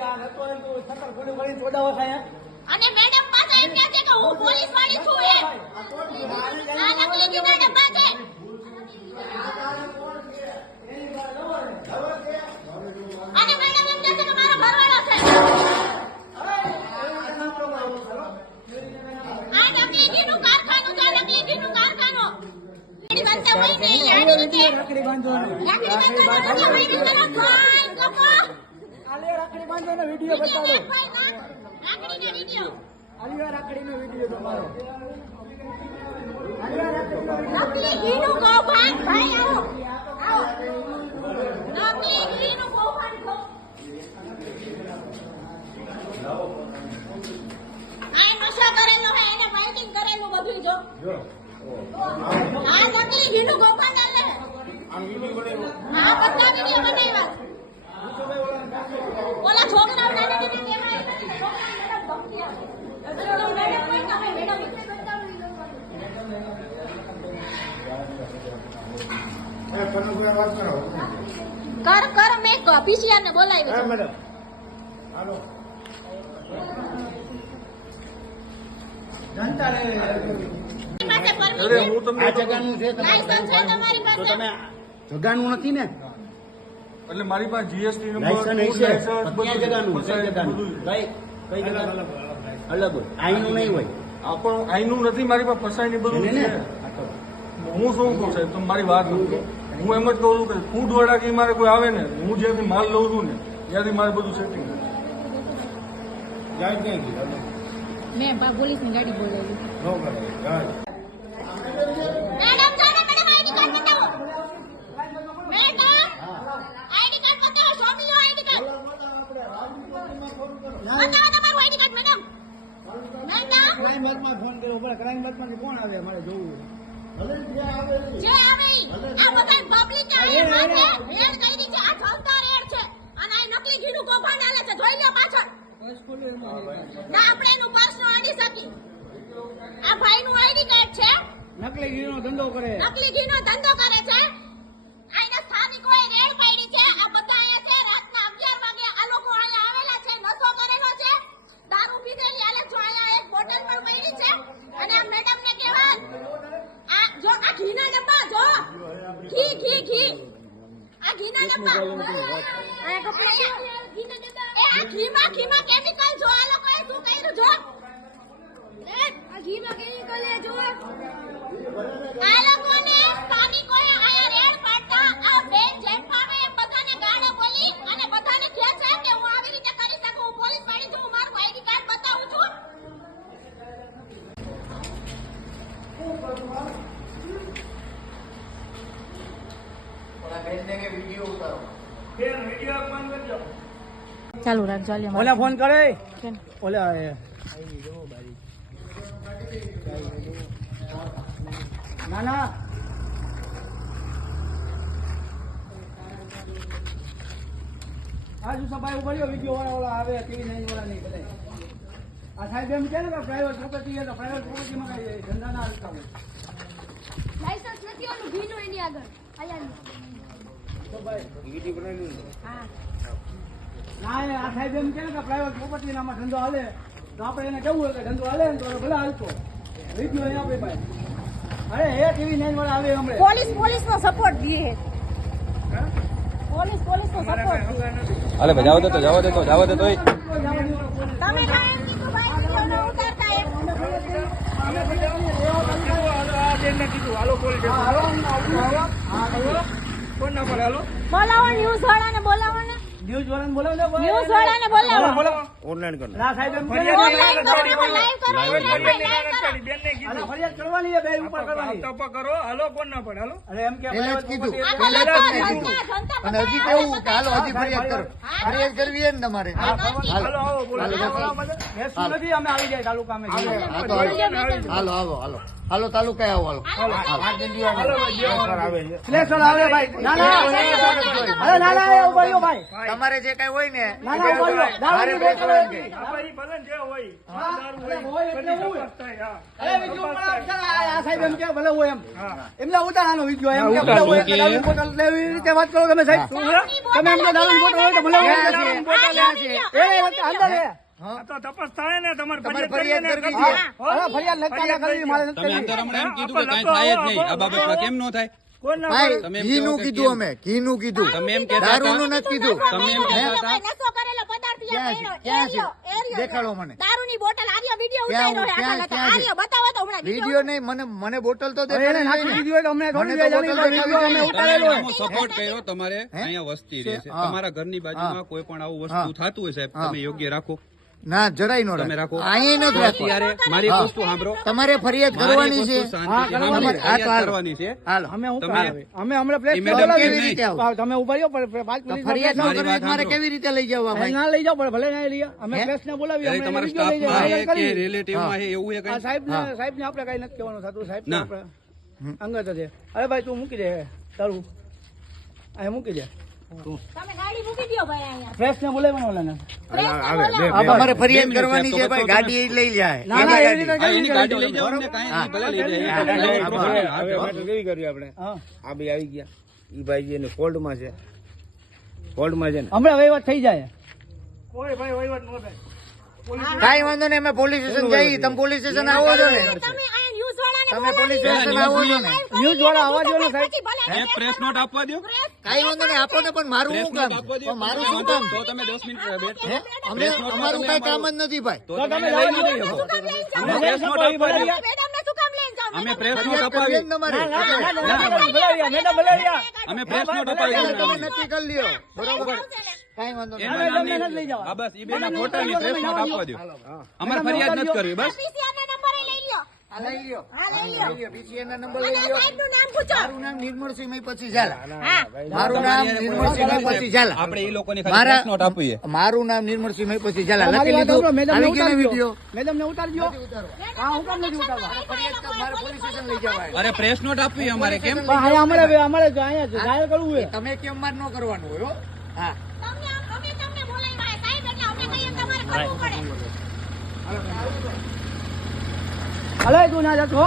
ગોળી ગોળી તોડાવા થાય અને મેડમ પાછા એમ કહે છે કે હું પોલીસ વાળી છું? એમ આ નકલી ગીતા ડબ્બા છે અને મેડમ એમ કહે છે કે મારો ઘરવાળો છે આ નકલી ઘીનું કારખાનું છે નકલી ઘીનું કારખાનું ઘી બનતા હોય ને એ આડી રીતે રાખડી બાંધવાનો રાખડી બાંધવાનો એટલે વૈરી કરો, ભાઈ, કપો. આલે રાખડી બાંધવાનો વીડિયો બતાવો રાખડીનો રાખડી નો વીડિયો તમારો. આલિયા રાખડીનો વીડિયો નકલી ઘીનું કૌભાંડ ભાઈ આવો. આવો. નકલી ઘીનું કૌભાંડ કહો. આ નશો કરેલો હે એને માઇકિંગ કરેલું બધું જો. આ નકલી ઘીનું કૌભાંડ આલે હા બધા વીડિયો બનાવ્યા. ઓલા છોકરાઓ નાના નાના કેમેરા નથી છોકરા મેડમ ધમકી આપે. મેડમ કોઈ મેડમ એટલે કર. કર મેં પીસીઆર ને બોલાવી છે. મેડમ હાલો. જનતા રે હું તમને જગાનું છે તમારી પાસે? તમે જગાનું નથી ને એટલે મારી પાસે જીએસટી અલગ હોય. આઈનું નહીં હોય. આ પણ આઈનું નથી મારી પાસે ફસાય ને બધું છે. હું શું કહું સાહેબ તમે મારી વાત નથી હું એમ જ કહું છું કે ફૂડ વાળા કે મારે કોઈ આવે ને હું જ્યાંથી માલ લઉં છું ને ત્યાંથી મારે બધું સેટિંગ જાય ક્યાંથી મેં પોલીસની ગાડી બોલાવી નો કરે જાય મેડમ ચાલો મેડમ આઈડી કાર્ડ બતાવો મેડમ આઈડી કાર્ડ બતાવો show me your ID card બતાવો તમારું ID card madam madam crime બાતમાં ફોન કર્યો પડે ક્રાઇમ બાતમાં કોણ આવે મારે જોવું જે આવે આ બધા પબ્લિક આ માટે રેડ કરી છે આ ખલતા રેડ છે. અને આ નકલી ઘીનું કૌભાંડ આલે છે જોઈ લો પાછળ. ના આપણે એનું પર્સ નો આડી શકી આ ભાઈ નું આઈડી કાર્ડ છે. નકલી ઘીનો ધંધો કરે. નકલી ઘીનો ધંધો કરે છે. આના સ્થાનિકોએ રેડ પાડી છે. આ બધા અહીંયા છે રાતના 11 વાગે આ લોકો અહીંયા આવેલા છે નશો કરેલો છે. દારૂ પીધેલી આલે જો અહીંયા એક બોટલ પણ પડી છે. અને આ મેડમ ઘીના ડબ્બા જો. ઘી ઘી ઘી. આ ઘીના ડબ્બા. આ કપડા ઘીના ડબ્બા. એ આ ઘીમાં ઘીમાં કેમિકલ જો. આ લોકોએ શું કર્યું જો? આ ઘીમાં કેમિકલ જો. આ લોકોને સ્થાનિકોએ આયા રેડ પાડતા આ બેન જેમ પામે એમ બધાને ગાળો બોલી અને બધાને કહે છે કે હું આવી રીતે કરી શકું હું પોલીસ વાળી છું હું મારું આઈડી કાર્ડ બતાવું છું ચાલુ રાખજો ઓલા ફોન કરે? ઓલા. ના ના. આજુ સભાઈ ઉભર્યો વીડિયો વાળા ઓલા આવે ટીવી નહીં વાળા નહીં બધા. આ સાહેબ એમ કે ને કે પ્રાઇવેટ પ્રોપર્ટી છે તો પ્રાઇવેટ પ્રોપર્ટીમાં કઈ ધંધા ના આવતા હોય. લાયસન્સ નથી ઓલું ભીનું એની આગળ. હા ના આ સાહેબ એમ કે પ્રાઇવેટ પ્રોપર્ટી આમાં ધંધો હાલે તો આપણે એને કેવું હોય કે ધંધો હાલે ને તો ભલે હાલતો વીડિયો અહીંયા આપે ભાઈ અરે હે ટીવી નાઈન વાળા આવે હમણાં પોલીસ પોલીસ નો સપોર્ટ દીએ પોલીસ પોલીસ નો સપોર્ટ હાલે ભાઈ જાવ દે તો જાવ દે તો જાવ દે તોય તમે ના એમ કીધું ભાઈ વિડિયો ન ઉતારતા એમ બોલાવો ન્યૂઝ વાળાને બોલાવો ને ન્યૂઝ વાળાને બોલાવો ન્યૂઝ વાળાને બોલાવો. ઓનલાઈન કરો ના સાહેબ એમ કે ઓનલાઈન કરો લાઈવ કરો ફરિયાદ કરવાની છે બે ઉપર કરવાની કરો હાલો કોણ ના પડે હાલો અરે એમ કે પહેલા જ કીધું પહેલા જ કીધું અને હજી કેવું કે હાલો હજી ફરિયાદ કરો ફરિયાદ કરવી એમ તમારે હાલો હાલો આવો બોલો. બેસવું નથી અમે આવી જાય તાલુકામાં અમે હા તો હાલો હાલો આવો હાલો હાલો તાલુકા આવો હાલો આવે ભાઈ ના ના ના ના એ ઊભા રહ્યો ભાઈ તમારે જે કઈ હોય ને ના ના ભલે જે હોય ને ને ના કેમ નો થાય? કોણ ના ભાઈ કીધું અમે અમે ઘીનું કીધું. તમે એમ કે દારૂ નું નથી કીધું. તમે એમ કહેતા એરિયો, એરિયો. દેખાડો મને. દારૂની બોટલ આર્યો વીડિયો ઉતાર્યો છે આખા ક્યાં આર્યો બતાવો તો હમણાં વીડિયો. નહીં મને મને બોટલ તો હવે નાખી દીધી હોય તો અમને થોડી મને તો જાણી બોટલ વીડિયો અમે ઉતારેલો હોય. સપોર્ટ કર્યો તમારે? અહીંયા વસ્તી રહે છે તમારા ઘરની બાજુમાં કોઈ પણ આવું વસ્તુ થતું હોય સાહેબ તમે યોગ્ય રાખો. ના જરાય નો તમે રાખો. અહીંયા નથી રાખવા. અત્યારે મારી વસ્તુ સાંભળો તમારે ફરિયાદ કરવાની છે. કરવાની હાલો. અમે હું તમે- અમે હમણાં પ્લેસ એ તો મેડમ કેવી રીતે આવું? તમે ઊભા રહ્યો પણ પાંચ તો ફરિયાદ ન કરવી વાત તો મારે સાંભળો. કેવી રીતે લઈ જવા ભાઈ? ના લઈ જાવ પણ ભલે ના લઈ અમે હે? પ્રેસ ને બોલાવી અમે તમારા કે એવું એ કઈ સાહેબ ને સાહેબ ને આપણે કઈ નથી કહેવાનું થતું. સાહેબ ને. અંગત છે. અરે ભાઈ તું મૂકી દે તારું. અહીંયા મૂકી દે. ફરિયાદ કરવાની છે ભાઈ ગાડી લઈ જાય. આ ભાઈ આવી ગયા ઈ ભાઈ એને ફોલ્ડમાં છે ફોલ્ડમાં છે ને હમણાં વહીવટ થઈ જાય કોઈ ભાઈ વહીવટ ન થાય કાંઈ વાંધો નહીં અમે પોલીસ સ્ટેશન જઈ તમે પોલીસ સ્ટેશન આવો છો ને તમે પોલીસ સ્ટેશન આવો છો ને. ન્યૂઝ વાળા આવવા દો ને સાહેબ. એક પ્રેસ નોટ આપવા દો કાંઈ વાંધો નહીં આપો ને પણ મારું શું કામ? મારું શું કામ? તો તમે 10 મિનિટ બેઠ હે? અમે અમારું કઈ કામ જ નથી ભાઈ. તો તમે લઈ શકો અમે પ્રેસ નોટ આપવા દો અમે પ્રેસ નોટ અપાવી તમારે મેડમ બોલાવ્યા અમે પ્રેસ નોટ અપાવી તમે નક્કી કરી લ્યો. બરોબર? કઈ વાંધો નહીં. બસ ઈ બેના ફોટાની પ્રેસ નોટ આપવા દો અમારે ફરિયાદ નથી કરવી બસ પીસીઆર ના નંબર લઈ લ્યો આ લઈ લ્યો. લઈ લ્યો. લઈ લ્યો. PCN ના નંબર લઈ લ્યો. સાહેબ નામ પૂછો. મારું નામ નિર્મળસિંહ મય પછી ઝાલા. મારું નામ નિર્મળસિંહ મય પછી ઝાલા. આપણે ઈ લોકોની ખાલી નોટ આપીએ. મારું નામ નિર્મળસિંહ મય પછી ઝાલા. લખી લીધું મેડમ ને ઉતારજો. વીડિયો. હા હું કામ નથી ઉતારવા. મારે પોલીસ સ્ટેશન લઈ જવાય. અરે પ્રેસ નોટ આપવી અમારે કેમ? પણ અમારે અમારે અહીંયા જાહેર કરવું છે. તમે કેમ માર ન કરવાનું હોય હા? તમને અમે તમને બોલાવ્યા સાહેબ એટલે અમે કહીએ તમારે કરવું પડે. હલે તું ના જતો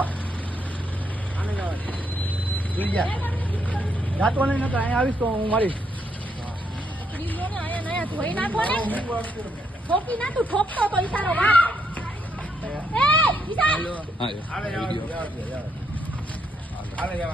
જાતો નહીં નતો અહીંયા આવીશ તો હું મારીશ. સ્ત્રીઓને